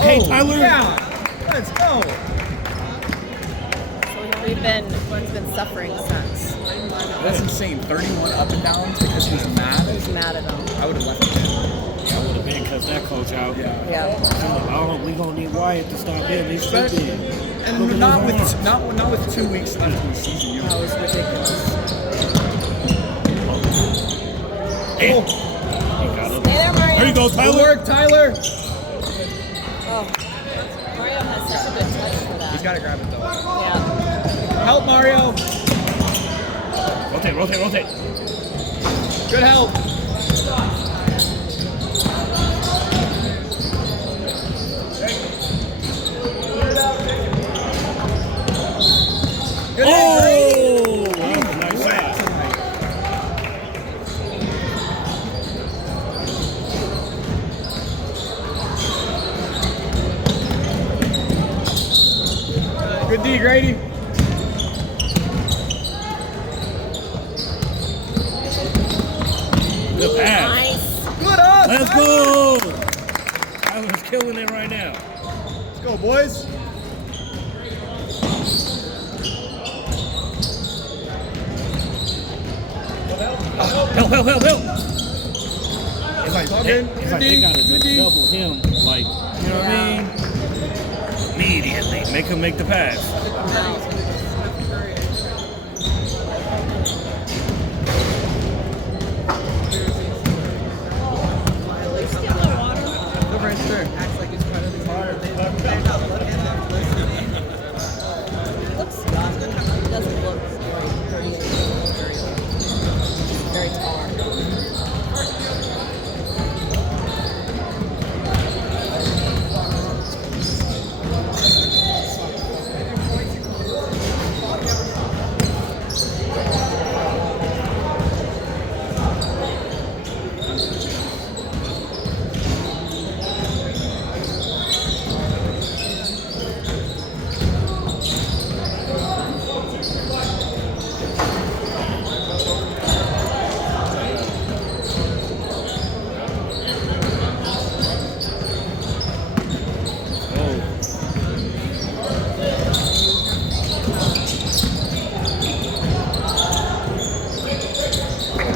Okay, Tyler. Yeah. Let's go. So he's been suffering since. That's insane. 31 up and downs because he was mad. He's mad at him. I would have left him. I would have been because that coach out. Yeah. We gonna need Wyatt to stop him. He's too big. And not with 2 weeks left in the season. You know. That was ridiculous. Hey. Oh. He got him. Stay there, Mario. There you go, Good Tyler. work, Tyler. Oh. Mario has such a good touch for that. He's got to grab it though. Yeah. Help, Mario. Rotate. Good help. Good Oh! That was a nice shot. Good D, Grady. Good pass. Nice. Good up. Let's go. Tyler's killing it right now. Let's go, boys. Help. It's like, Okay. it's like they gotta just double him, like, you know what I mean? Immediately. Make him make the pass. Look right there. Acts like it's part of the game. They're not looking, they're listening. He looks young. He doesn't look very tall.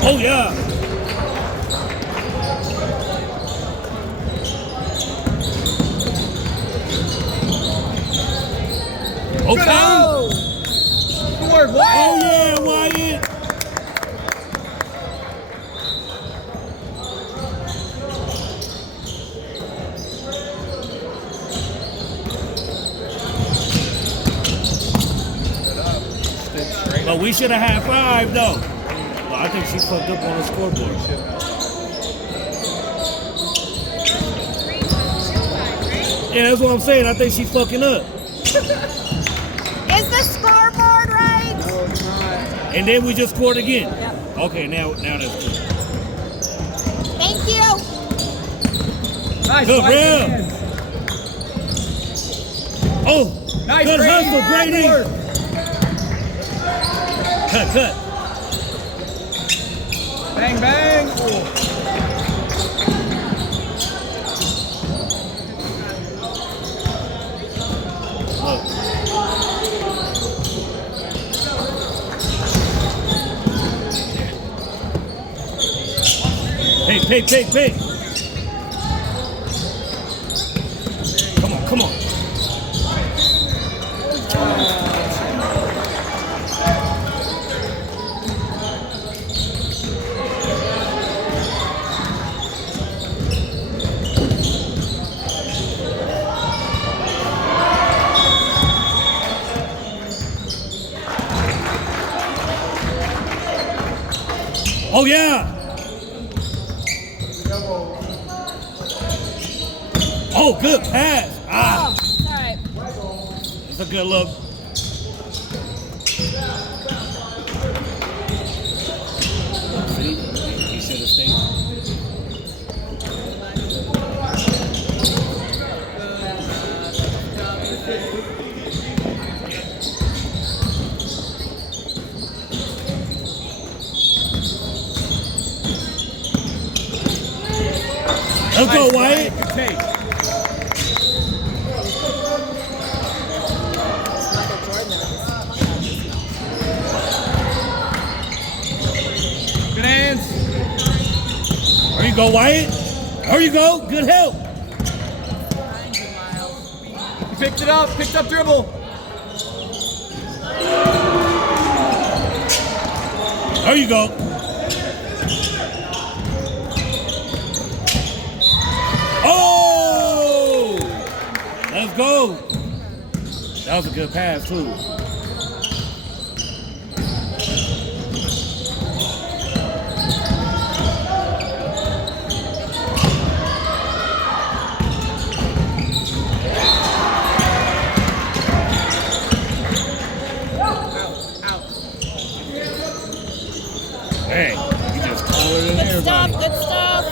Oh, yeah. Okay. Good work, boy. Oh, yeah, Wyatt. But we should have had 5, though. Well, I think she fucked up on the scoreboard. Yeah, that's what I'm saying. I think she's fucking up. Is the scoreboard right? No, it's not. And then we just scored again. Yep. Okay, now that's good. Thank you. Nice. Good fight, rib. man. Oh, Nice, good Brady. hustle, Brady. Good work. Cut. Bang, bang. Look. Hey. Come on. Oh, yeah. Oh, good pass. Ah, Oh, all right. that's a good look. See, he should have stayed. Let's go, Wyatt. Good take. you go, Wyatt. There you go. Good help. He picked it up. Picked up dribble. There you go. Oh! Let's go. That was a good pass, too. Dang, you just colored in Good stuff, everybody. good stuff.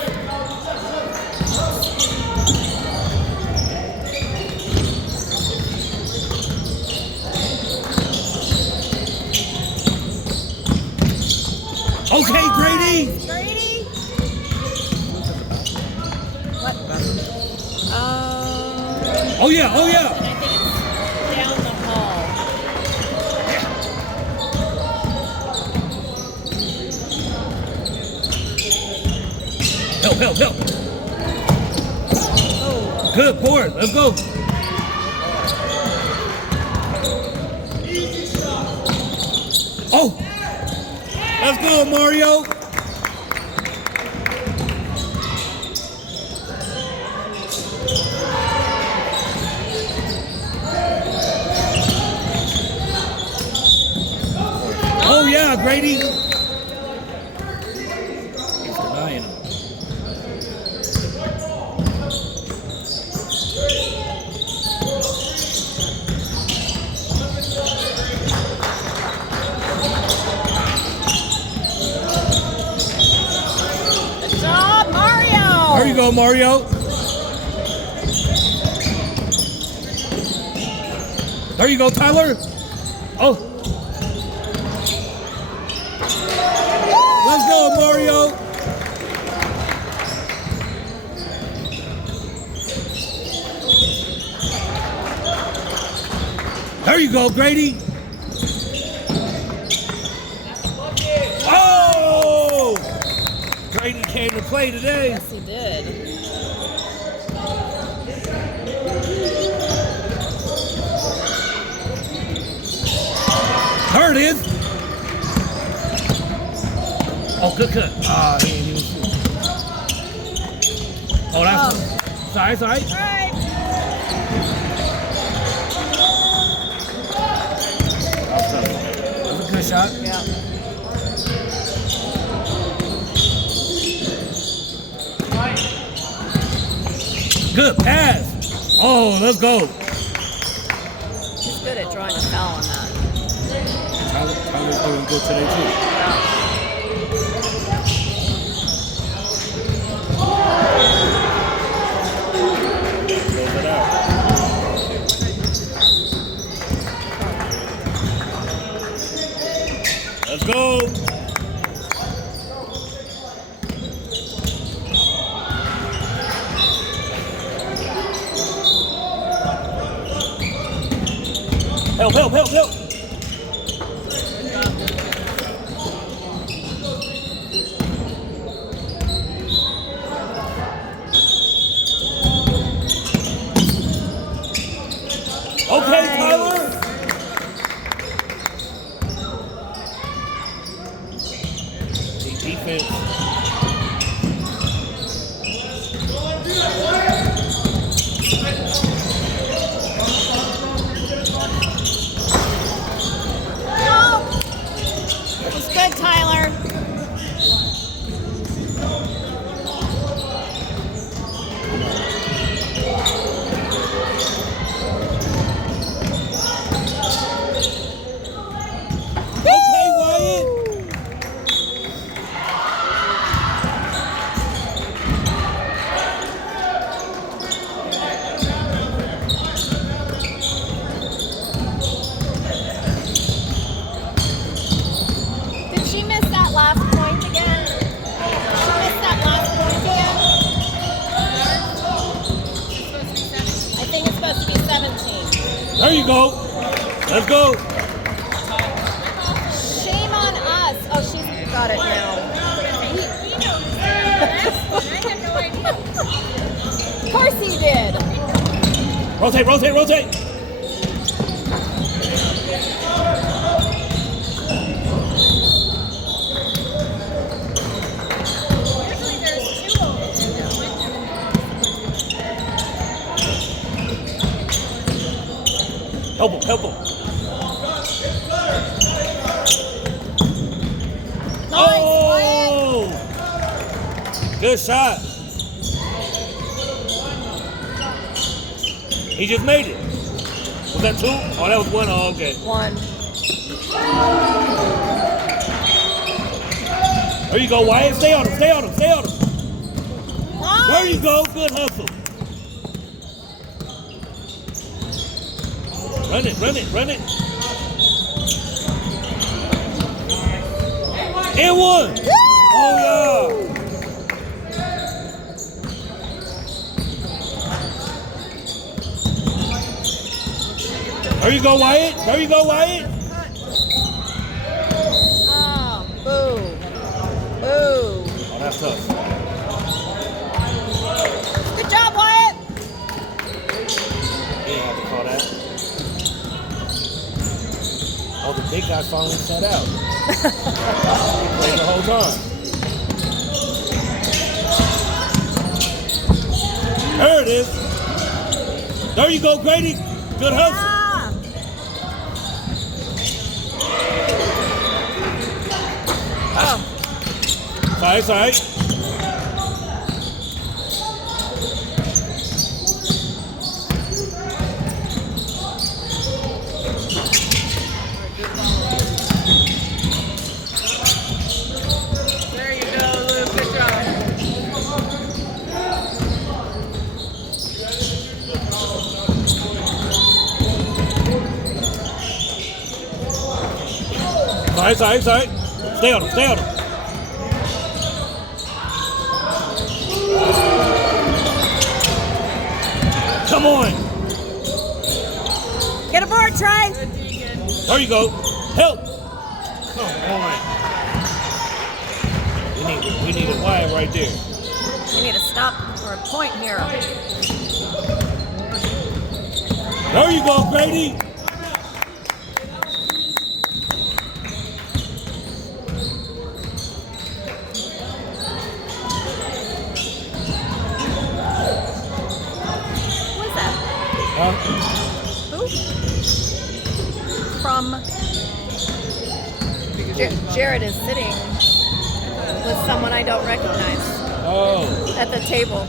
Okay, Grady. Grady? What? Oh, yeah, oh, I yeah. think it's down the hall. Help, help, help. Oh, Good board. Let's go. Oh. Let's go, Mario. Oh, yeah, Grady. He's denying him. good job, Mario. There you go, Mario. There you go, Tyler. Oh. Let's go, Mario. There you go, Grady. Oh! Grady came to play today. Yes, he did. There it is. Oh, good cut. Ah, he ain't even shoot. Oh, that's sorry, sorry. All right. That was a good shot. Yeah. Good pass. Oh, let's go. He's good at drawing a foul on that. Tyler's doing good today too. Close it out. Let's go. Help, help, help, help. Okay, Tyler. Defense. It's good, Tyler. Okay, Wyatt. Did she miss that last point again? She missed that last point again? I think it's supposed to be 17. There you go. Let's go. Shame on us. Oh, she's got it now. Of course he did. Rotate, rotate, rotate. Help him, help him. Nice, Oh! Good shot. He just made it. Was that 2? Oh, that was 1. Oh, okay. 1. There you go, Wyatt. Stay on him, stay on him, stay on him. Nice. There you go. Good hustle. Run it, run it, run it. And 1. Oh, yeah. There you go, Wyatt. There you go, Wyatt. Oh, boo. Boo. Oh, that's tough. Good job, Wyatt. He didn't have to call that. Oh, the big guy finally sat out. He played the whole time. There it is. There you go, Grady. Good hustle. Yeah. Oh. It's all right. There you go, Luke. Good job. It's all right. Stay on him, stay on him. Come on. Get aboard, Trey. There you go. Help. Come on. We need a wire right there. We need a stop or a point here. There you go, Grady. What's that? Who? From Jared is sitting with someone I don't recognize Oh. at the table.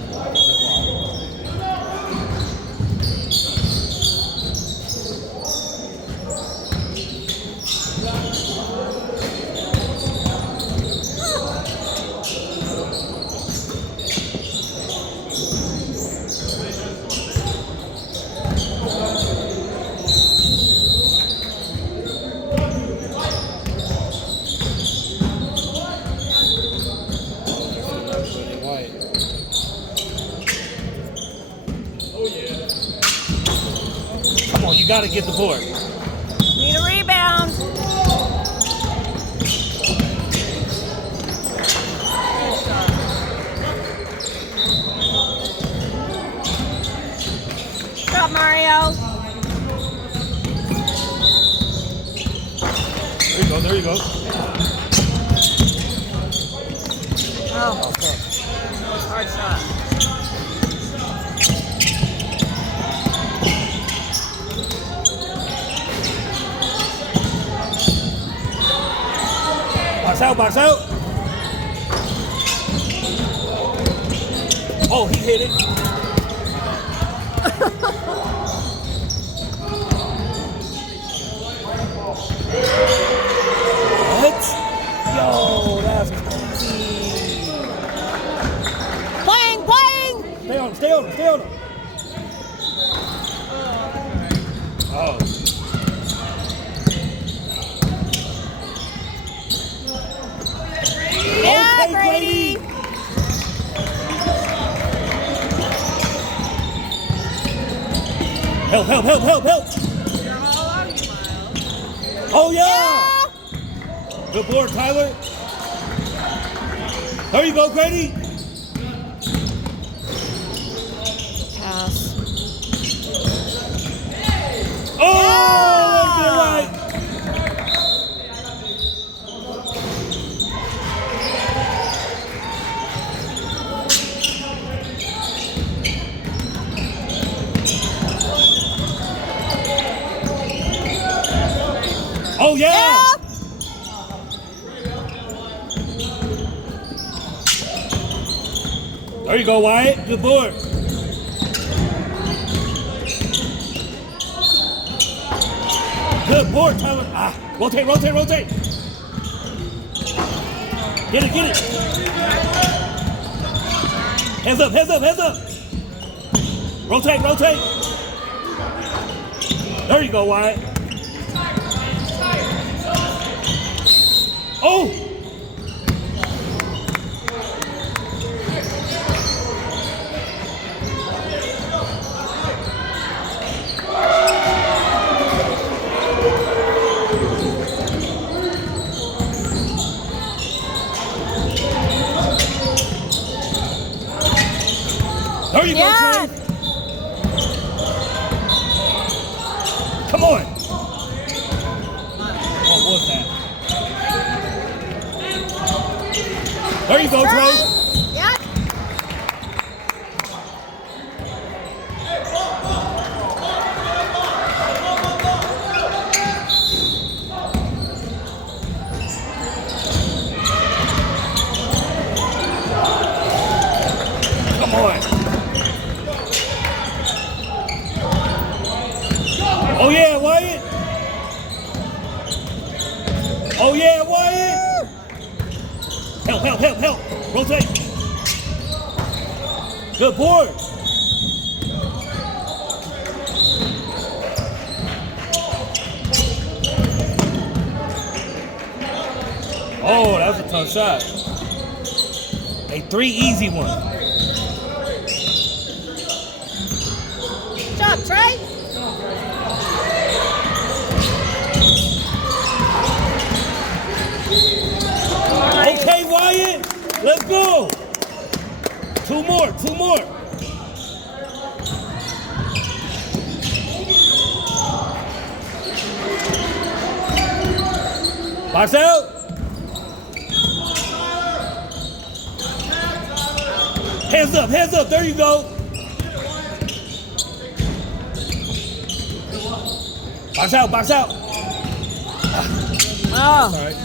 Come on, you gotta get the board. Need a rebound. Good job, Mario. There you go. Oh, hard shot. Box out. Oh, he hit it. What? Yo, that's crazy. Playing. Stay on him. Oh. Yeah, Okay, Brady. Help. You're all out, you Miles. Oh, yeah. Good board, Tyler. There you go, Grady. pass. Oh, let's get right. Oh, yeah. Yeah. There you go, Wyatt. Good board. Good board, Tyler. Ah, rotate, rotate, rotate. Get it, get it. Hands up, hands up, hands up. Rotate, rotate. There you go, Wyatt. Oh! There you Yeah. go, Trey. Come on. What was that? There you go, Trey. Yep. Come on. Oh yeah, Wyatt. Oh yeah, Wyatt. Help, help, help, help. Rotate. Good board. Oh, that was a tough shot. Hey, 3 easy ones. Good job, Trey. Okay, Wyatt, let's go. 2 more, 2 more. Box out. Hands up, there you go. Box out, box out. Oh. All right.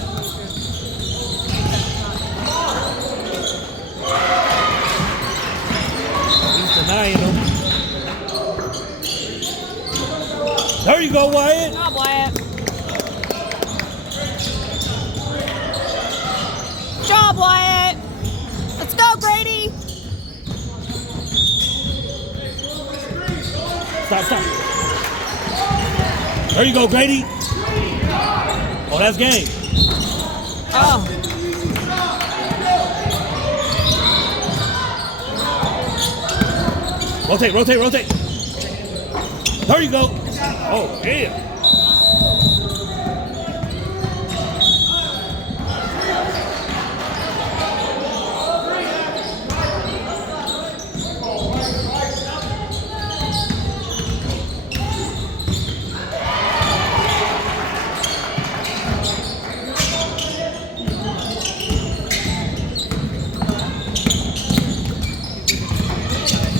He's denying him. There you go, Wyatt. Good job, Wyatt. Good job, Wyatt. Let's go, Grady. Stop, stop. There you go, Grady. Oh, that's game. Oh. Rotate, rotate, rotate. There you go. Oh, yeah.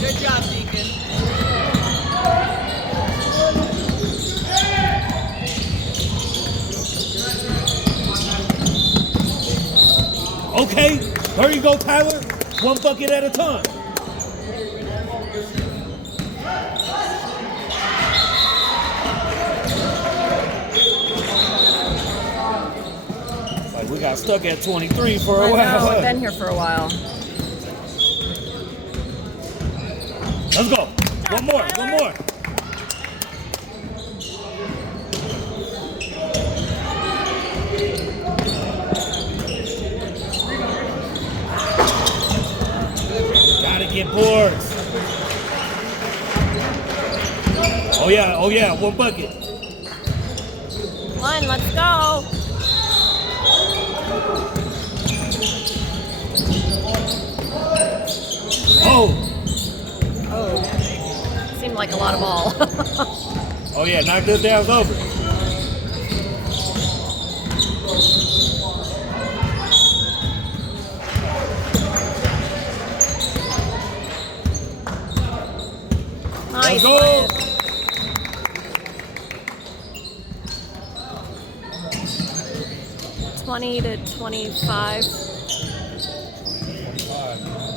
Good job, Deacon. Okay, there you go, Tyler. 1 bucket at a time. Like we got stuck at 23 for a I know, while. I've been here for a while. Let's go. One more, one more. Gotta get boards. Oh yeah, 1 bucket. One, let's go. Oh, Oh. like a lot of ball. Oh yeah, knock this down, it's over. Nice. Let's go. 20 to 25.